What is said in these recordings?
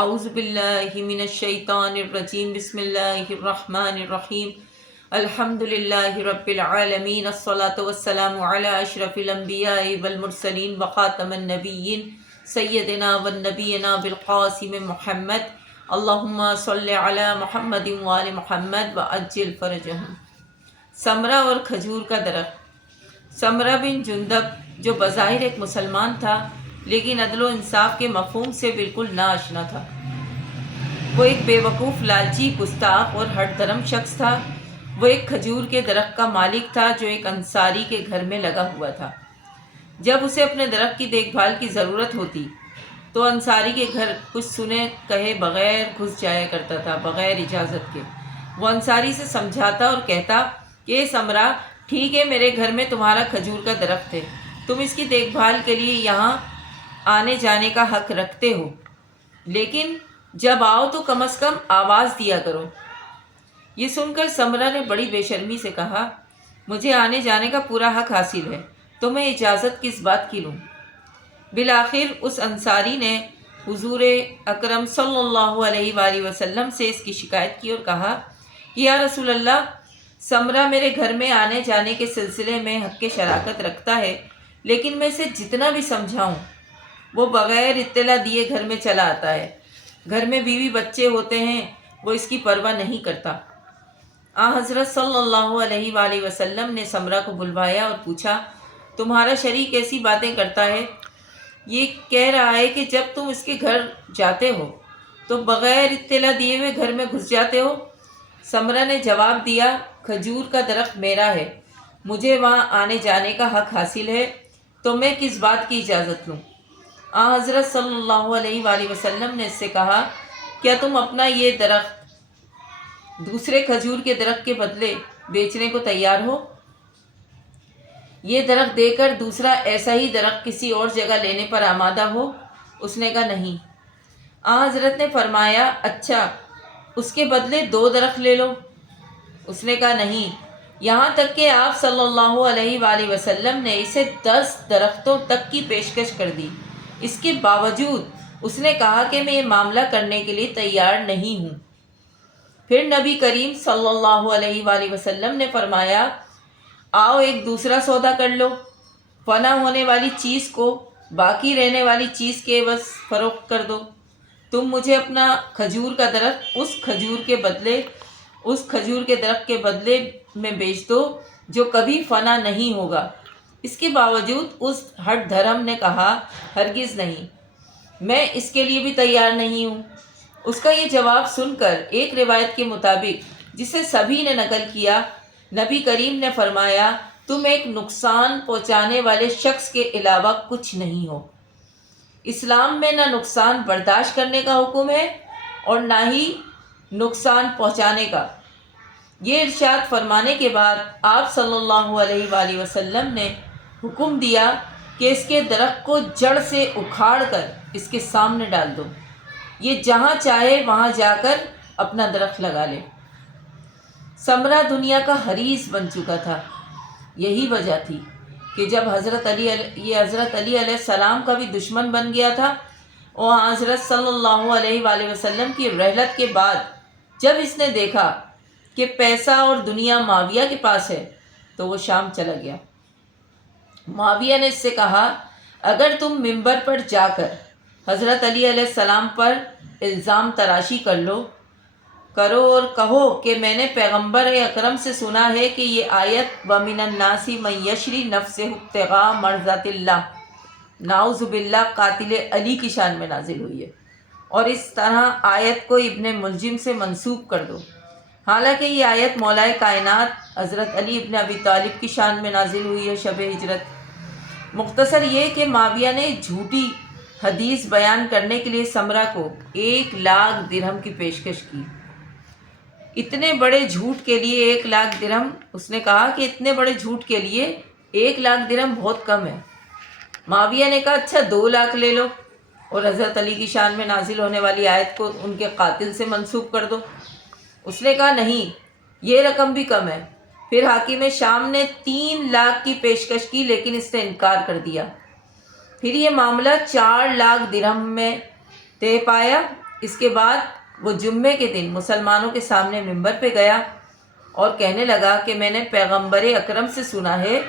اعوذ باللہ من الشیطان الرجیم بسم اللہ الرحمن الرحیم الحمد للہ رب العالمین الصلاة والسلام علی اشرف الانبیاء والمرسلین وخاتم النبیین سیدنا والنبینا بالقاسم محمد اللہم صلی علی محمد وآل محمد وعجل فرجہم۔ سمرہ اور کھجور کا درخت۔ سمرہ بن جندب جو بظاہر ایک مسلمان تھا لیکن عدل و انصاف کے مفہوم سے بالکل ناآشنا تھا۔ وہ ایک بے وقوف، لالچی، گستاخ اور ہٹ دھرم شخص تھا۔ وہ ایک کھجور کے درخت کا مالک تھا جو ایک انصاری کے گھر میں لگا ہوا تھا۔ جب اسے اپنے درخت کی دیکھ بھال کی ضرورت ہوتی تو انصاری کے گھر کچھ سنے کہے بغیر گھس جایا کرتا تھا، بغیر اجازت کے۔ وہ انصاری سے سمجھاتا اور کہتا کہ سمرہ، ٹھیک ہے، میرے گھر میں تمہارا کھجور کا درخت ہے، تم اس کی دیکھ بھال کے لیے یہاں آنے جانے کا حق رکھتے ہو، لیکن جب آؤ تو کم از کم آواز دیا کرو۔ یہ سن کر سمرہ نے بڑی بے شرمی سے کہا، مجھے آنے جانے کا پورا حق حاصل ہے، تو میں اجازت کس بات کی لوں؟ بالآخر اس انصاری نے حضور اکرم صلی اللہ علیہ وآلہ وسلم سے اس کی شکایت کی اور کہا کہ یا رسول اللہ، سمرہ میرے گھر میں آنے جانے کے سلسلے میں حق شراکت رکھتا ہے، لیکن میں اسے جتنا بھی سمجھاؤں وہ بغیر اطلاع دیے گھر میں چلا آتا ہے۔ گھر میں بیوی بچے ہوتے ہیں، وہ اس کی پرواہ نہیں کرتا۔ حضرت صلی اللہ علیہ وآلہ وسلم نے سمرہ کو بلوایا اور پوچھا، تمہارا شریک ایسی باتیں کرتا ہے، یہ کہہ رہا ہے کہ جب تم اس کے گھر جاتے ہو تو بغیر اطلاع دیے ہوئے گھر میں گھس جاتے ہو؟ سمرہ نے جواب دیا، کھجور کا درخت میرا ہے، مجھے وہاں آنے جانے کا حق حاصل ہے، تو میں کس بات کی اجازت لوں؟ حضرت صلی اللہ علیہ وآلہ وسلم نے اس سے کہا، کیا تم اپنا یہ درخت دوسرے کھجور کے درخت کے بدلے بیچنے کو تیار ہو؟ یہ درخت دے کر دوسرا ایسا ہی درخت کسی اور جگہ لینے پر آمادہ ہو؟ اس نے کہا نہیں۔ حضرت نے فرمایا، اچھا، اس کے بدلے 2 درخت لے لو۔ اس نے کہا نہیں، یہاں تک کہ آپ صلی اللہ علیہ وآلہ وسلم نے اسے 10 درختوں تک کی پیشکش کر دی۔ اس کے باوجود اس نے کہا کہ میں یہ معاملہ کرنے کے لیے تیار نہیں ہوں۔ پھر نبی کریم صلی اللہ علیہ وآلہ وسلم نے فرمایا، آؤ ایک دوسرا سودا کر لو، فنا ہونے والی چیز کو باقی رہنے والی چیز کے عوض فروخت کر دو۔ تم مجھے اپنا کھجور کا درخت اس کھجور کے درخت کے بدلے میں بیچ دو جو کبھی فنا نہیں ہوگا۔ اس کے باوجود اس ہٹ دھرم نے کہا، ہرگز نہیں، میں اس کے لیے بھی تیار نہیں ہوں۔ اس کا یہ جواب سن کر ایک روایت کے مطابق جسے سبھی نے نقل کیا، نبی کریم نے فرمایا، تم ایک نقصان پہنچانے والے شخص کے علاوہ کچھ نہیں ہو۔ اسلام میں نہ نقصان برداشت کرنے کا حکم ہے اور نہ ہی نقصان پہنچانے کا۔ یہ ارشاد فرمانے کے بعد آپ صلی اللہ علیہ وآلہ وسلم نے حکم دیا کہ اس کے درخت کو جڑ سے اکھاڑ کر اس کے سامنے ڈال دو، یہ جہاں چاہے وہاں جا کر اپنا درخت لگا لے۔ سمرہ دنیا کا حریص بن چکا تھا۔ یہی وجہ تھی کہ جب حضرت علی علیہ السلام کا بھی دشمن بن گیا تھا، اور حضرت صلی اللہ علیہ وآلہ وسلم کی رحلت کے بعد جب اس نے دیکھا کہ پیسہ اور دنیا معاویہ کے پاس ہے تو وہ شام چلا گیا۔ معاویہ نے اس سے کہا، اگر تم منبر پر جا کر حضرت علی علیہ السلام پر الزام تراشی کرو اور کہو کہ میں نے پیغمبر اکرم سے سنا ہے کہ یہ آیت وَمِنَ النَّاسِ مَن يَشْرِي نَفْسَهُ ابْتِغَاءَ مَرْضَاتِ اللَّهِ نعوذ باللہ قاتل علی کی شان میں نازل ہوئی ہے، اور اس طرح آیت کو ابن ملجم سے منسوب کر دو، حالانکہ یہ آیت مولائے کائنات حضرت علی ابن ابی طالب کی شان میں نازل ہوئی ہے شب ہجرت۔ مختصر یہ کہ معاویہ نے جھوٹی حدیث بیان کرنے کے لیے سمرہ کو 1,00,000 درہم کی پیشکش کی۔ اتنے بڑے جھوٹ کے لیے 1,00,000 درہم، اس نے کہا کہ اتنے بڑے جھوٹ کے لیے 1,00,000 درہم بہت کم ہے۔ معاویہ نے کہا، اچھا 2,00,000 لے لو اور حضرت علی کی شان میں نازل ہونے والی آیت کو ان کے قاتل سے منسوب کر دو۔ اس نے کہا نہیں، یہ رقم بھی کم ہے۔ پھر حاکم شام نے 3,00,000 کی پیشکش کی لیکن اس نے انکار کر دیا۔ پھر یہ معاملہ 4,00,000 درہم میں طے پایا اس کے بعد وہ جمعے کے دن مسلمانوں کے سامنے منبر پہ گیا اور کہنے لگا کہ میں نے پیغمبر اکرم سے سنا ہے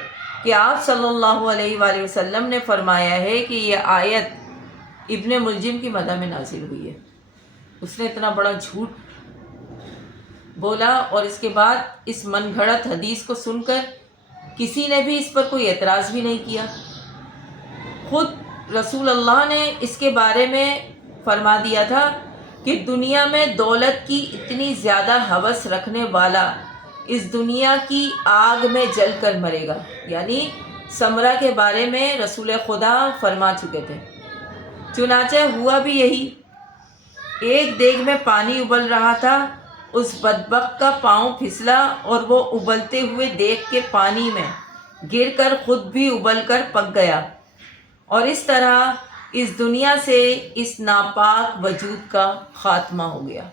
کہ آپ صلی اللہ علیہ وآلہ وسلم نے فرمایا ہے کہ یہ آیت ابن ملجم کی مدح میں نازل ہوئی ہے۔ اس نے اتنا بڑا جھوٹ بولا، اور اس کے بعد اس من گھڑت حدیث کو سن کر کسی نے بھی اس پر کوئی اعتراض بھی نہیں کیا۔ خود رسول اللہ نے اس کے بارے میں فرما دیا تھا کہ دنیا میں دولت کی اتنی زیادہ ہوس رکھنے والا اس دنیا کی آگ میں جل کر مرے گا، یعنی سمرہ کے بارے میں رسول خدا فرما چکے تھے۔ چنانچہ ہوا بھی یہی۔ ایک دیگ میں پانی ابل رہا تھا، اس بدبخت کا پاؤں پھسلا اور وہ ابلتے ہوئے دیگ کے پانی میں گر کر خود بھی ابل کر پک گیا، اور اس طرح اس دنیا سے اس ناپاک وجود کا خاتمہ ہو گیا۔